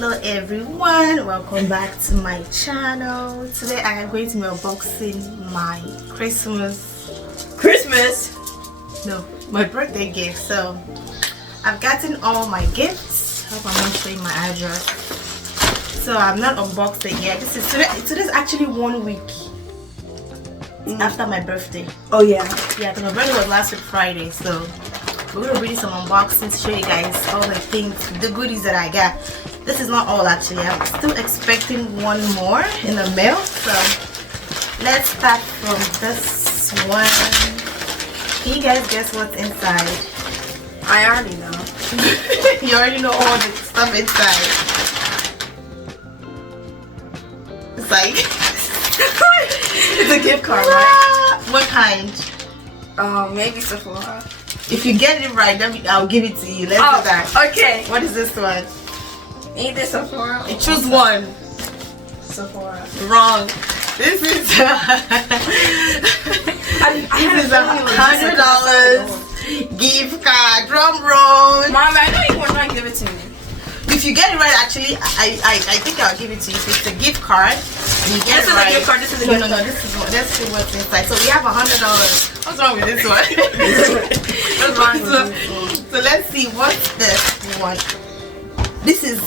Hello everyone, welcome back to my channel. Today I am going to be unboxing my my birthday gift. So I've gotten all my gifts. Hope I'm not showing my address. So I'm not unboxed it yet. Today's actually 1 week after my birthday. Oh yeah, because my birthday was last week Friday. So we're gonna do some unboxings, show you guys all the things, the goodies that I got. This is not all actually. I'm still expecting one more in the mail. So let's start from this one. Can you guys guess what's inside? I already know. You already know all the stuff inside. It's like it's a gift card, right? What kind? Maybe Sephora. If you get it right, then I'll give it to you. Let's do that. Okay. What is this one? Either Sephora. Choose one. Sephora. Wrong. This is $100 gift card. Drum roll. Mom, I know you want to give it to me. If you get it right, actually, I think I'll give it to you. If it's a gift card, and you get it right. This is a gift card. This is a gift card. Let's see what's inside. So we have $100. What's wrong with this one? What's wrong with this one? So let's see. What's this one? This is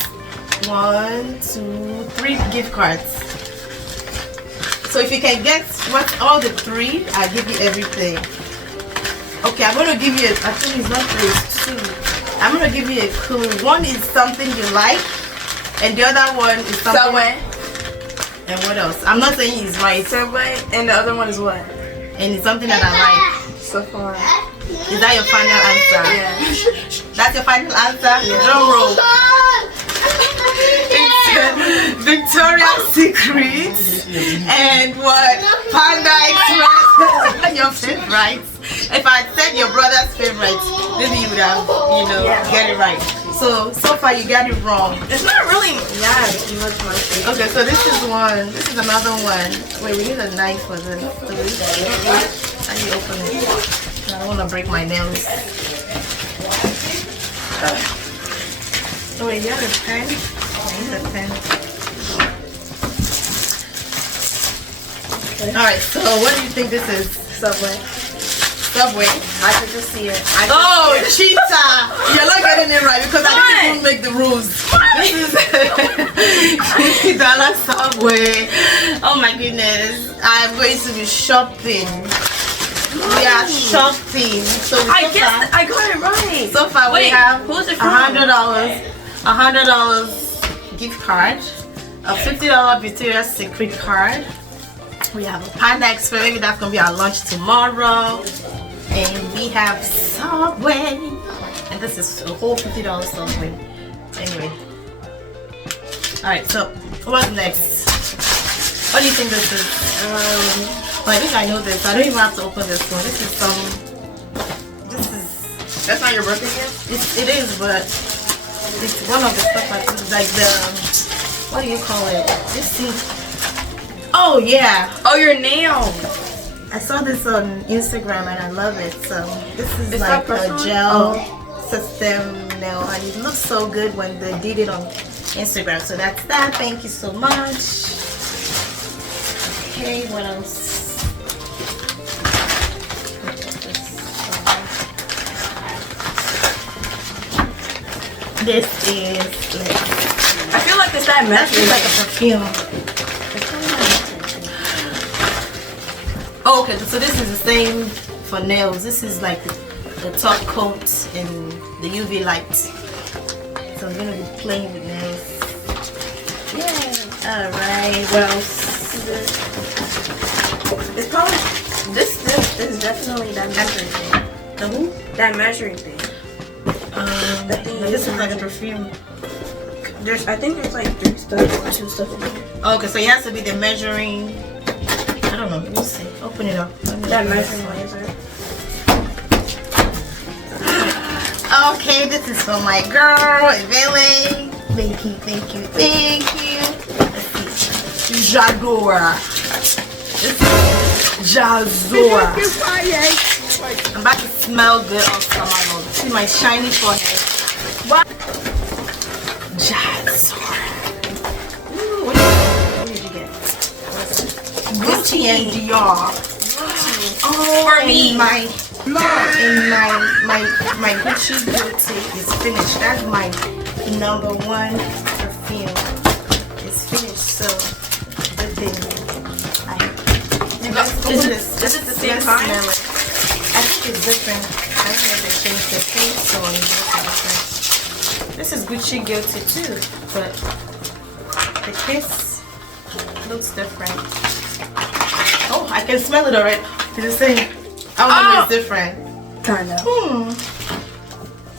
1, 2, 3 gift cards. So if you can guess what all the 3, I'll give you everything. Okay, I'm gonna give you I think it's not 3, it's 2. I'm gonna give you a clue. One is something you like, and the other one is something. Subway. And what else? I'm not saying it's right. Subway. And the other one is what? And it's something that I like. Sephora. Is that your final answer? Yeah. That's your final answer? Yeah. Drum roll. It's Victoria's Secret and what? Panda Express. Your favorite. If I said your brother's favorite, maybe you would have, get it right. So far you got it wrong. It's not really. Yeah, it's much my favorite. Okay, so this is one. This is another one. Wait, we need a knife for this. How do you open it? I don't want to break my nails. Oh wait, you have a pen? I need a pen. Okay. Alright, so what do you think this is? Subway. Subway? I can just see it. Cheetah! You're not getting it right because I didn't even make the rules. This is $50 Subway. Oh my goodness. I'm going to be shopping. We are shopping. So I got it right. So far we have who's it from? $100 gift card, a $50 Victoria's Secret card. We have a Panda Express. Maybe that's gonna be our lunch tomorrow. And we have Subway. And this is a whole $50 Subway. Anyway. Alright, so what's next? What do you think this is? Well, I think I know this. I don't even have to open this one. This is That's not your birthday gift? It is, but it's one of the stuff I think, like what do you call it? Oh yeah. Oh, your nails. I saw this on Instagram and I love it. So this is like a gel system nail, and it looks so good when they did it on Instagram. So that's that. Thank you so much. Okay, what else? This is I feel like it's that messy. like a perfume. Oh, okay, so this is the same for nails. This is like the top coat and the UV light. So I'm gonna be playing with nails. Yeah. Alright, what else? It's probably this is definitely that measuring thing. The who? That measuring thing. This is like a perfume. I think there's like 3 stuff or 2 stuff in here. Okay, so it has to be the measuring. I don't know. We'll see. Open it up. That measuring laser. Okay, this is for my girl, Evelyn. Thank you. Let's see. Jadora. This is Jazora. I'm about to smell good all summer long. See my shiny forehead. What? Jazz. Ooh, what did you get? Gucci and Dior. Oh, For me. and my Gucci Guilty is finished. That's my number one perfume. It's finished, so good thing. Is it the same kind? Smell it. I think it's different. I don't know if they changed the taste or it's different. This is Gucci Guilty too, but the taste looks different. Oh, I can smell it already. It's the same. Oh, no, it's different. Kind of.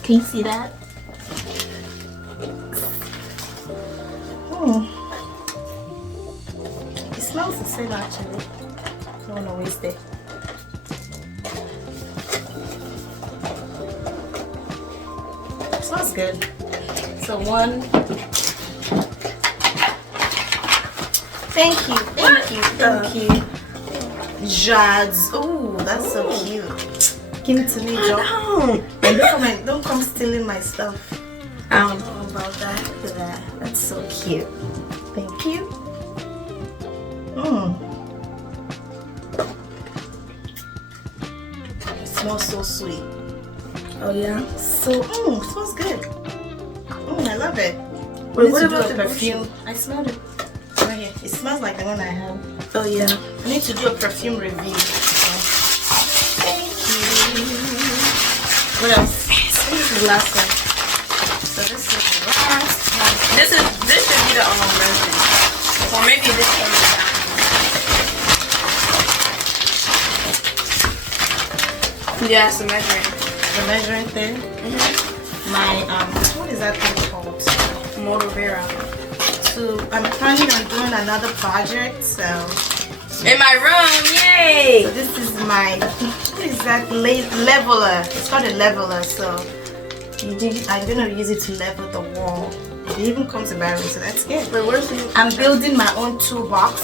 Can you see that? It smells the same actually. I don't want to waste it. It smells good. So one. Thank you. Jazz. Oh, that's so cute. Give it to me, Joe. And don't come stealing my stuff. I don't know about that. Look at that. That's so cute. Thank you. It smells so sweet. Oh yeah. So, it smells good. I love it. Wait, what I need to do about a the perfume? I smelled it right here. It smells like the one I have. Oh yeah. I need to do a perfume review. Thank you. What else? This is the last one. So this is the last one. This should be the version. Or maybe this one is down. Yeah, it's the measuring. The measuring thing. My what is that thing called? Motivera. So I'm planning on doing another project. So In my room, yay! So this is my, what is that, leveler. It's called a leveler. So I'm going to use it to level the wall. It even comes in battery, so that's good. Wait, where's the... I'm building my own toolbox.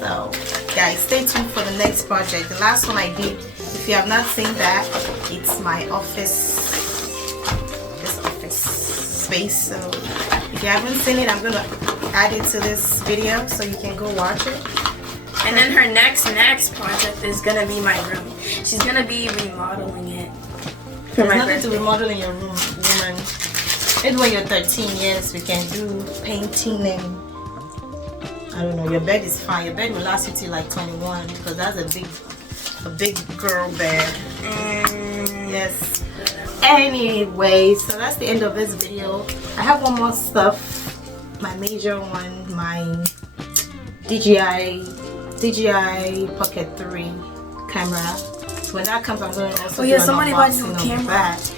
So guys, stay tuned for the next project. The last one I did, if you have not seen that, it's my office, this office space. So if you haven't seen it, I'm going to add it to this video so you can go watch it. And then her next project is gonna be my room. She's gonna be remodeling it for There's my nothing birthday. to remodel in your room, woman. Maybe when you're 13 years, we can do painting and I don't know. Your bed is fine. Your bed will last you till like 21 because that's a big girl bed. Yes. Anyway, so that's the end of this video. I have one more stuff. My major one, my DJI Pocket 3 camera. So when that comes, I'm going to also do an somebody bought unboxing you a of camera. that.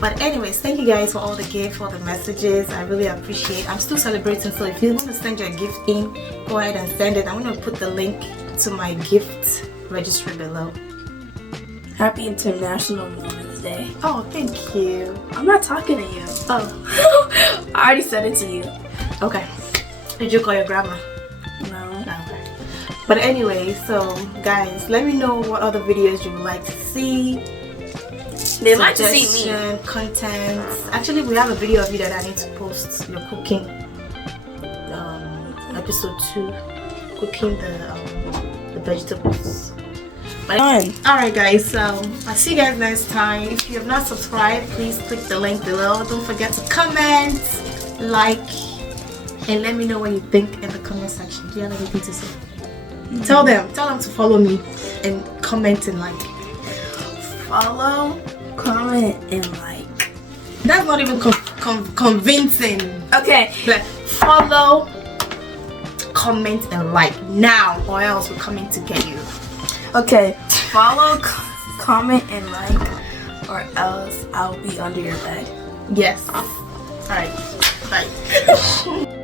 But anyways, thank you guys for all the gifts, for the messages. I really appreciate. I'm still celebrating, so if you want to send your gift in, go ahead and send it. I'm going to put the link to my gift registry below. Happy International Women's Day. Oh, thank you. I'm not talking to you. Oh, I already said it to you. okay. Did you call your grandma? No. Okay. But anyway, so guys, let me know what other videos you would like to see. They like to see me. Suggestion, content. Actually, we have a video of you that I need to post. Your cooking, episode 2, cooking the vegetables. But alright guys, so I'll see you guys next time. If you have not subscribed, please click the link below. Don't forget to comment, like, and let me know what you think in the comment section. Do you have anything to say? Tell them to follow me and comment and like. Follow, comment, and like. That's not even convincing. Okay. But follow, comment, and like now, or else we're coming to get you. Okay. Follow, comment, and like, or else I'll be under your bed. Yes. Alright. Bye.